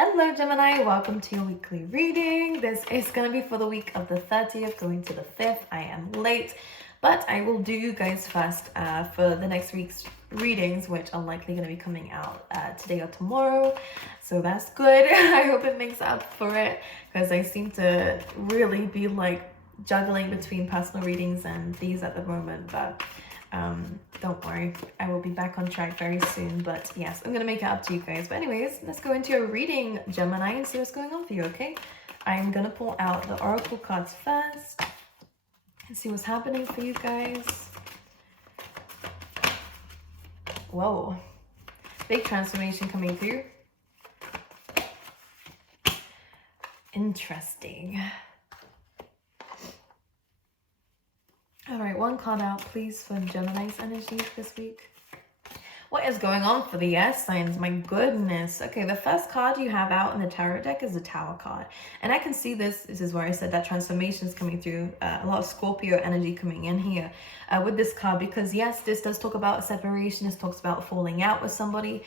Hello Gemini, welcome to your weekly reading. This is going to be for the week of the 30th going to the 5th. I am late, but I will do you guys first for the next week's readings, which are likely going to be coming out today or tomorrow. So that's good. I hope it makes up for it because I seem to really be like juggling between personal readings and these at the moment, but don't worry, I will be back on track very soon. But yes, I'm gonna make it up to you guys. But anyways, let's go into your reading, Gemini, and see what's going on for you. Okay, I'm gonna pull out the oracle cards first and see what's happening for you guys. Whoa, big transformation coming through. Interesting. All right, one card out, please, for Gemini's energies this week. What is going on for the air signs? My goodness. Okay, the first card you have out in the tarot deck is the Tower card. And I can see this is where I said that transformation is coming through. A lot of Scorpio energy coming in here with this card. Because yes, this does talk about separation. This talks about falling out with somebody.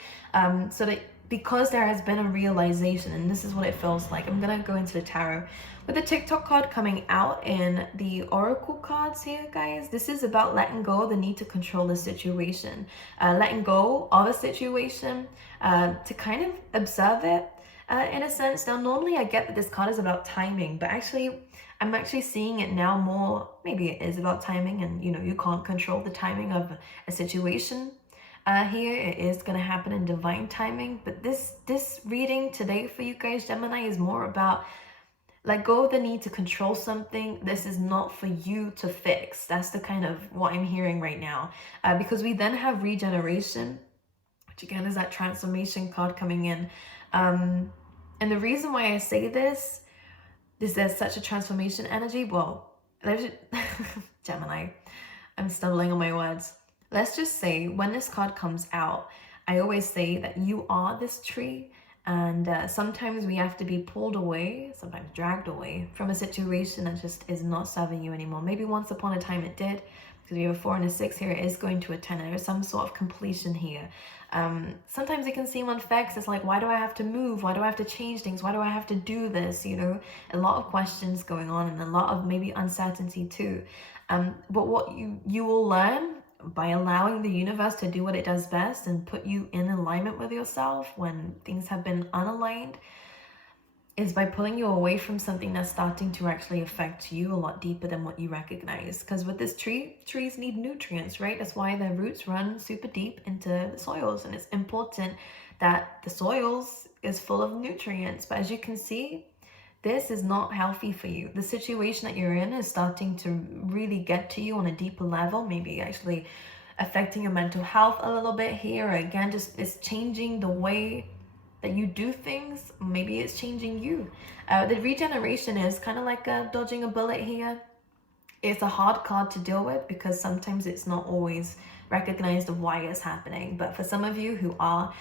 So that because there has been a realization, and this is what it feels like. I'm going to go into the tarot. With the TikTok card coming out in the oracle cards here, guys, this is about letting go of the need to control the situation. Letting go of a situation to kind of observe it in a sense. Now, normally I get that this card is about timing, but actually, I'm actually seeing it now more, maybe it is about timing, and you know, you can't control the timing of a situation. Here it is going to happen in divine timing, but this reading today for you guys, Gemini, is more about let go of the need to control something. This is not for you to fix. That's the kind of what I'm hearing right now, because we then have regeneration, which again is that transformation card coming in, and the reason why I say this is there's such a transformation energy. Well, there's Gemini, I'm stumbling on my words. Let's just say when this card comes out, I always say that you are this tree, and sometimes we have to be pulled away, sometimes dragged away from a situation that just is not serving you anymore. Maybe once upon a time it did, because we have a 4 and a 6 here, it is going to a 10, and there is some sort of completion here. Sometimes it can seem unfair because it's like, why do I have to move? Why do I have to change things? Why do I have to do this? You know, a lot of questions going on and a lot of maybe uncertainty too. But what you will learn by allowing the universe to do what it does best and put you in alignment with yourself when things have been unaligned is by pulling you away from something that's starting to actually affect you a lot deeper than what you recognize. Because with this tree, trees need nutrients, right? That's why their roots run super deep into the soils, and it's important that the soils is full of nutrients. But as you can see, this is not healthy for you. The situation that you're in is starting to really get to you on a deeper level, maybe actually affecting your mental health a little bit here. Again, just it's changing the way that you do things. Maybe it's changing you. The regeneration is kind of like dodging a bullet here. It's a hard card to deal with because sometimes it's not always recognized of why it's happening. But for some of you who are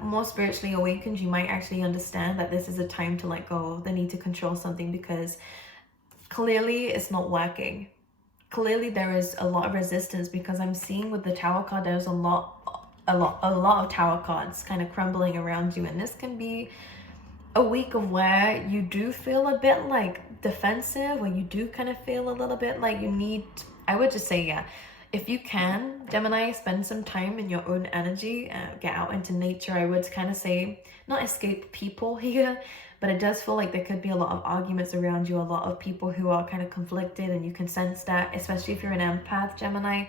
more spiritually awakened, you might actually understand that this is a time to let go of the need to control something, because clearly it's not working. Clearly there is a lot of resistance, because I'm seeing with the Tower card, there's a lot of Tower cards kind of crumbling around you. And this can be a week of where you do feel a bit like defensive, where you do kind of feel a little bit like you need, I would just say, yeah, if you can, Gemini, spend some time in your own energy, get out into nature. I would kind of say not escape people here, but it does feel like there could be a lot of arguments around you, a lot of people who are kind of conflicted, and you can sense that, especially if you're an empath, Gemini,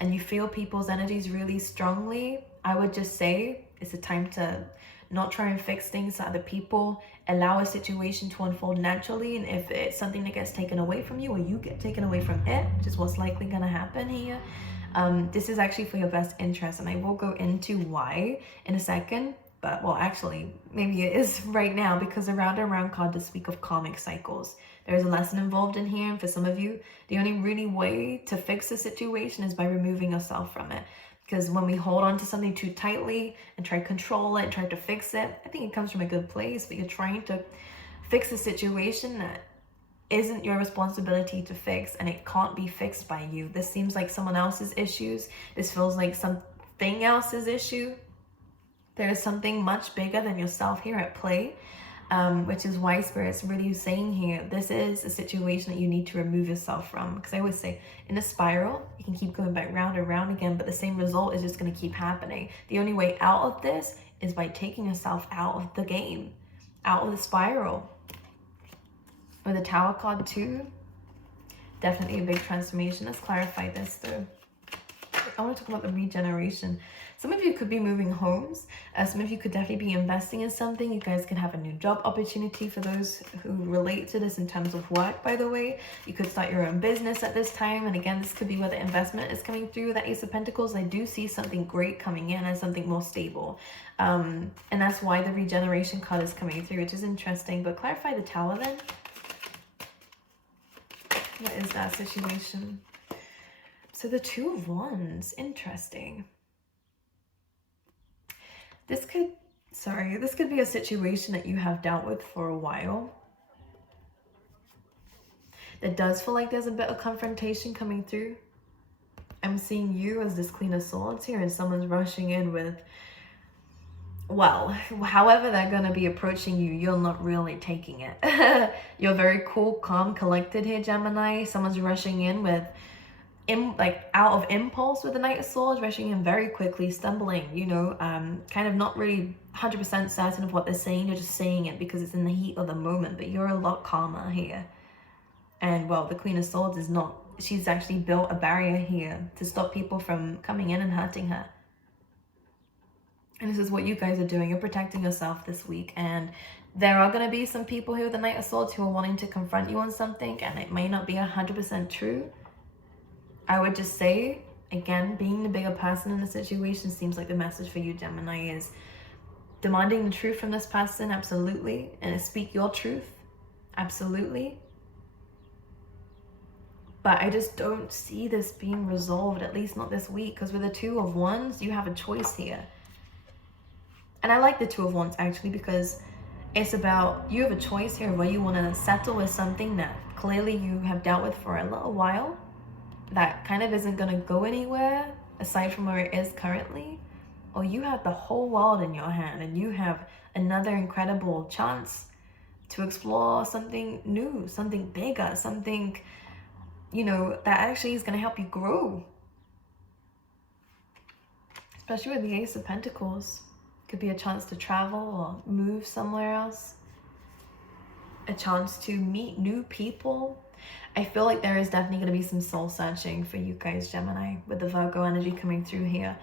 and you feel people's energies really strongly. I would just say it's a time to not try and fix things to other people. Allow a situation to unfold naturally, and if it's something that gets taken away from you, or you get taken away from it, which is what's likely going to happen here, this is actually for your best interest, and I will go into why in a second. But well, actually maybe it is right now, because the round and round card does speak of karmic cycles. There is a lesson involved in here, and for some of you, the only really way to fix the situation is by removing yourself from it. Because when we hold on to something too tightly and try to control it and try to fix it, I think it comes from a good place, but you're trying to fix a situation that isn't your responsibility to fix, and it can't be fixed by you. This seems like someone else's issues. This feels like something else's issue. There is something much bigger than yourself here at play, which is why Spirit's really saying here, this is a situation that you need to remove yourself from. Because I always say, in a spiral, you can keep going back round and round again, but the same result is just going to keep happening. The only way out of this is by taking yourself out of the game, out of the spiral. With the Tower card too, definitely a big transformation. Let's clarify this though. I want to talk about the regeneration. Some of you could be moving homes. Some of you could definitely be investing in something. You guys can have a new job opportunity for those who relate to this in terms of work, by the way. You could start your own business at this time. And again, this could be where the investment is coming through. That Ace of Pentacles, I do see something great coming in and something more stable. And that's why the regeneration card is coming through, which is interesting. But clarify the Tower then. What is that situation? So the Two of Wands, interesting. This could be a situation that you have dealt with for a while. It does feel like there's a bit of confrontation coming through. I'm seeing you as this Queen of Swords here, and someone's rushing in with, well, however they're going to be approaching you, you're not really taking it. You're very cool, calm, collected here, Gemini. Someone's rushing in with, out of impulse with the Knight of Swords, rushing in very quickly, stumbling, you know, kind of not really 100% certain of what they're saying. You're just saying it because it's in the heat of the moment, but you're a lot calmer here. And, well, the Queen of Swords is not, she's actually built a barrier here to stop people from coming in and hurting her. And this is what you guys are doing. You're protecting yourself this week. And there are going to be some people here with the Knight of Swords who are wanting to confront you on something, and it may not be 100% true. I would just say, again, being the bigger person in the situation seems like the message for you, Gemini, is demanding the truth from this person, absolutely. And speak your truth, absolutely. But I just don't see this being resolved, at least not this week. Because with the Two of Wands, you have a choice here. And I like the Two of Wands, actually, because it's about, you have a choice here where you want to settle with something that clearly you have dealt with for a little while, that kind of isn't going to go anywhere aside from where it is currently. Or you have the whole world in your hand, and you have another incredible chance to explore something new, something bigger, something, you know, that actually is going to help you grow. Especially with the Ace of Pentacles. Could be a chance to travel or move somewhere else. A chance to meet new people. I feel like there is definitely going to be some soul searching for you guys, Gemini, with the Virgo energy coming through here.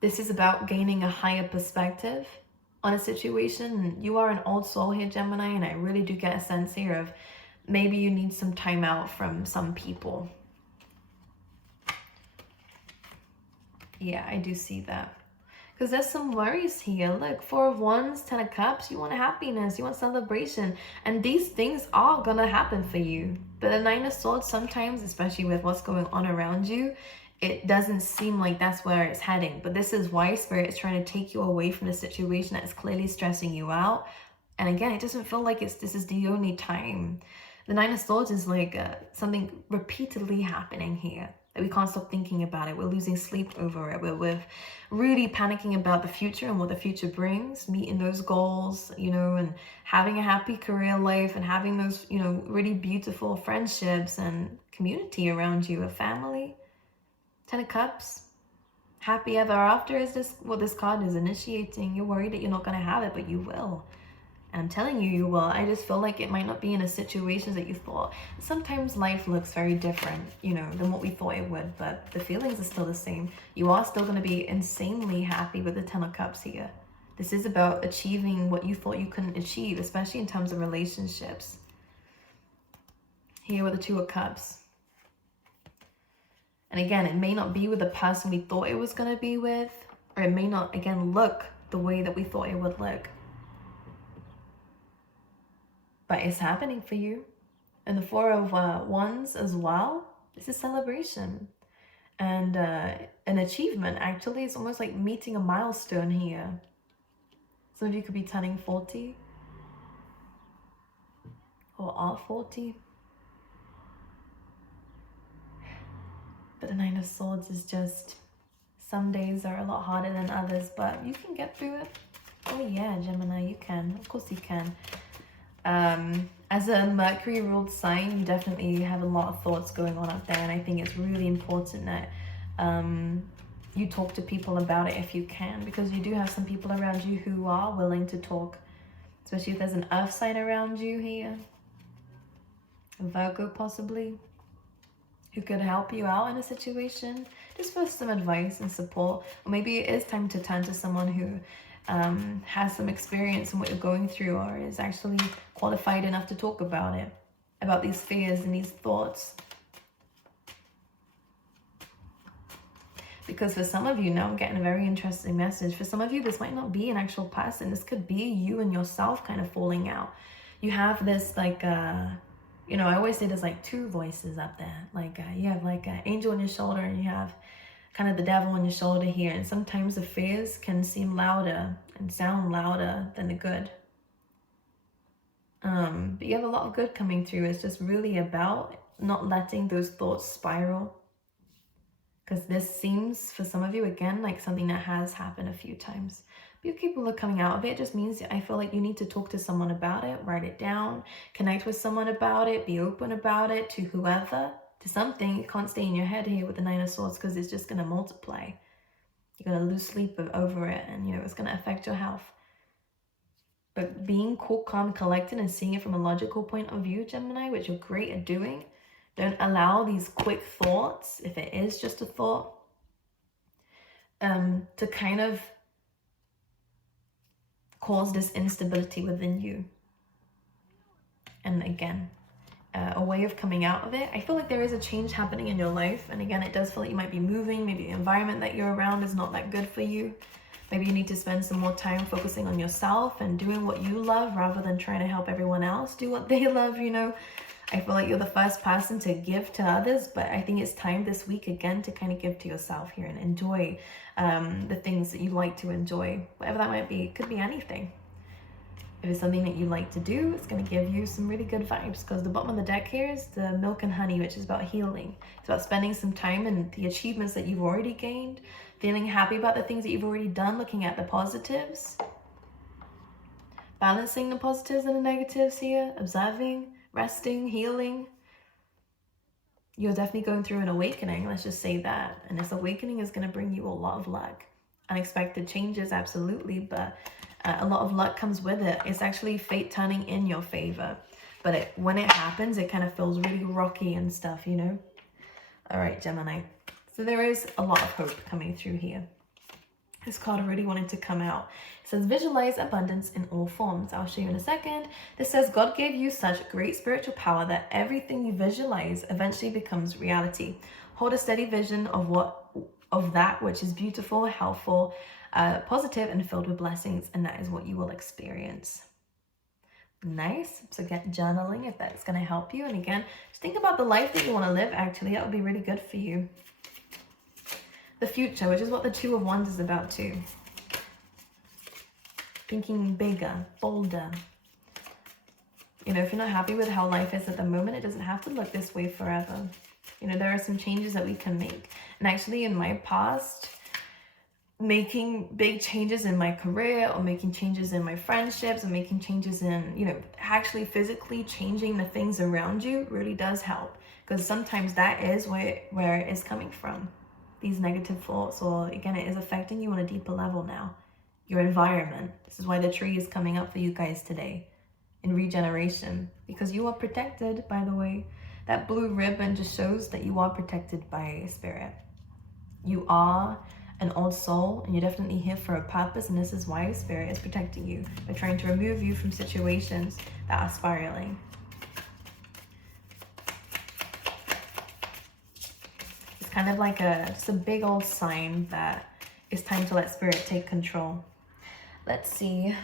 This is about gaining a higher perspective on a situation. You are an old soul here, Gemini, and I really do get a sense here of maybe you need some time out from some people. Yeah, I do see that. Because there's some worries here. Look, Four of Wands, Ten of Cups. You want happiness. You want celebration. And these things are going to happen for you. But the Nine of Swords, sometimes, especially with what's going on around you, it doesn't seem like that's where it's heading. But this is why Spirit is trying to take you away from the situation that is clearly stressing you out. And again, it doesn't feel like this is the only time. The Nine of Swords is like something repeatedly happening here. We can't stop thinking about it. We're losing sleep over it. We're really panicking about the future and what the future brings, meeting those goals, you know, and having a happy career life and having those, you know, really beautiful friendships and community around you, a family. Ten of Cups. Happy ever after is this what this card is initiating. You're worried that you're not going to have it, but you will. And I'm telling you, you will. I just feel like it might not be in a situation that you thought. Sometimes life looks very different, you know, than what we thought it would, but the feelings are still the same. You are still going to be insanely happy with the Ten of Cups here. This is about achieving what you thought you couldn't achieve, especially in terms of relationships. Here with the Two of Cups. And again, it may not be with the person we thought it was going to be with, or it may not, again, look the way that we thought it would look. But it's happening for you. And the Four of Wands as well. This is celebration. And an achievement, actually. It's almost like meeting a milestone here. Some of you could be turning 40. Or are 40. But the Nine of Swords is just Some days are a lot harder than others, but you can get through it. Oh yeah, Gemini, you can. Of course you can. As a Mercury ruled sign, you definitely have a lot of thoughts going on up there, and I think it's really important that you talk to people about it if you can, because you do have some people around you who are willing to talk, especially if there's an earth sign around you here, Virgo possibly, who could help you out in a situation just for some advice and support. Or maybe it is time to turn to someone who has some experience in what you're going through, or is actually qualified enough to talk about it, about these fears and these thoughts. Because for some of you, now I'm getting a very interesting message. For some of you, this might not be an actual person. This could be you and yourself kind of falling out. You have this like, you know, I always say there's like two voices up there. Like you have like an angel on your shoulder, and you have kind of the devil on your shoulder here. And sometimes the fears can seem louder and sound louder than the good. But you have a lot of good coming through. It's just really about not letting those thoughts spiral. Because this seems, for some of you, again, like something that has happened a few times. But people are coming out of it. It just means I feel like you need to talk to someone about it, write it down, connect with someone about it, be open about it to whoever, to something. It can't stay in your head here with the Nine of Swords, because it's just going to multiply. You're going to lose sleep over it, and you know it's going to affect your health. But being cool, calm, collected, and seeing it from a logical point of view, Gemini, which you're great at doing. Don't allow these quick thoughts, if it is just a thought, to kind of cause this instability within you. And again, a way of coming out of it. I feel like there is a change happening in your life. And again, it does feel like you might be moving. Maybe the environment that you're around is not that good for you. Maybe you need to spend some more time focusing on yourself and doing what you love rather than trying to help everyone else do what they love, you know. I feel like you're the first person to give to others, but I think it's time this week again to kind of give to yourself here and enjoy the things that you like to enjoy, whatever that might be. It could be anything. If it's something that you like to do, it's going to give you some really good vibes, because the bottom of the deck here is the milk and honey, which is about healing. It's about spending some time in the achievements that you've already gained, feeling happy about the things that you've already done, looking at the positives, balancing the positives and the negatives here, observing, resting, healing. You're definitely going through an awakening, let's just say that. And this awakening is going to bring you a lot of luck. Unexpected changes, absolutely, but a lot of luck comes with it. It's actually fate turning in your favor. But when it happens, it kind of feels really rocky and stuff, you know? All right, Gemini. So there is a lot of hope coming through here. This card really wanted to come out. It says, visualize abundance in all forms. I'll show you in a second. This says, God gave you such great spiritual power that everything you visualize eventually becomes reality. Hold a steady vision of that which is beautiful, helpful, positive, and filled with blessings, and that is what you will experience. Nice. So get journaling if that's going to help you. And again, just think about the life that you want to live. Actually, that would be really good for you. The future, which is what the Two of Wands is about too. Thinking bigger, bolder. You know, if you're not happy with how life is at the moment, it doesn't have to look this way forever. You know, there are some changes that we can make. And actually in my past, making big changes in my career, or making changes in my friendships, or making changes in, you know, actually physically changing the things around you really does help. Because sometimes that is where it is coming from. These negative thoughts, or again, it is affecting you on a deeper level now. Your environment. This is why the tree is coming up for you guys today in regeneration, because you are protected, by the way. That blue ribbon just shows that you are protected by spirit. You are an old soul, and you're definitely here for a purpose, and this is why spirit is protecting you. They're trying to remove you from situations that are spiraling. Kind of like just a big old sign that it's time to let spirit take control. Let's see.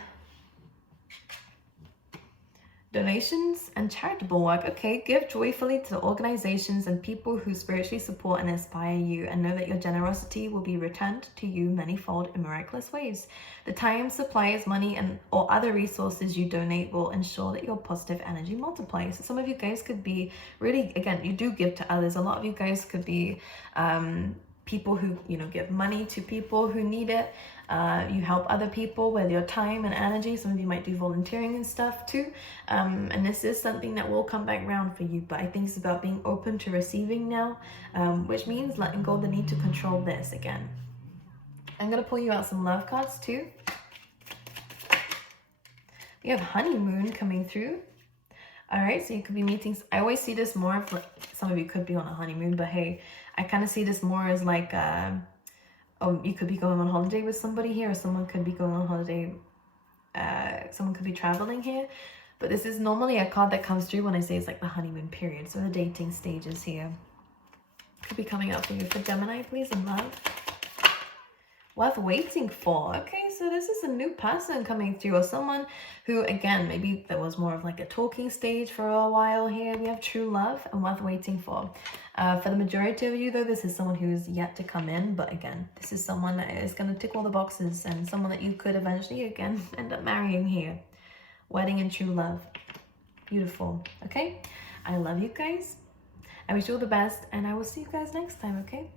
Donations and charitable work. Okay, give joyfully to organizations and people who spiritually support and inspire you, and know that your generosity will be returned to you manyfold in miraculous ways. The time, supplies, money, and or other resources you donate will ensure that your positive energy multiplies. So some of you guys could be really, again, you do give to others. A lot of you guys could be people who, you know, give money to people who need it. You help other people with your time and energy. Some of you might do volunteering and stuff too. And this is something that will come back around for you. But I think it's about being open to receiving now, which means letting go of the need to control this again. I'm going to pull you out some love cards too. We have honeymoon coming through. All right, so you could be meeting. I always see this more for some of you could be on a honeymoon, but hey, I kind of see this more as like, you could be going on holiday with somebody here, or someone could be going on holiday. Someone could be traveling here, but this is normally a card that comes through when I say it's like the honeymoon period. So the dating stages here could be coming up for you. For Gemini, please, in love. Worth waiting for. Okay, so this is a new person coming through, or someone who, again, maybe there was more of like a talking stage for a while here. We have true love and worth waiting for. For the majority of you, though, this is someone who is yet to come in. But again, this is someone that is going to tick all the boxes, and someone that you could eventually, again, end up marrying here. Wedding and true love. Beautiful. Okay, I love you guys. I wish you all the best, and I will see you guys next time, okay?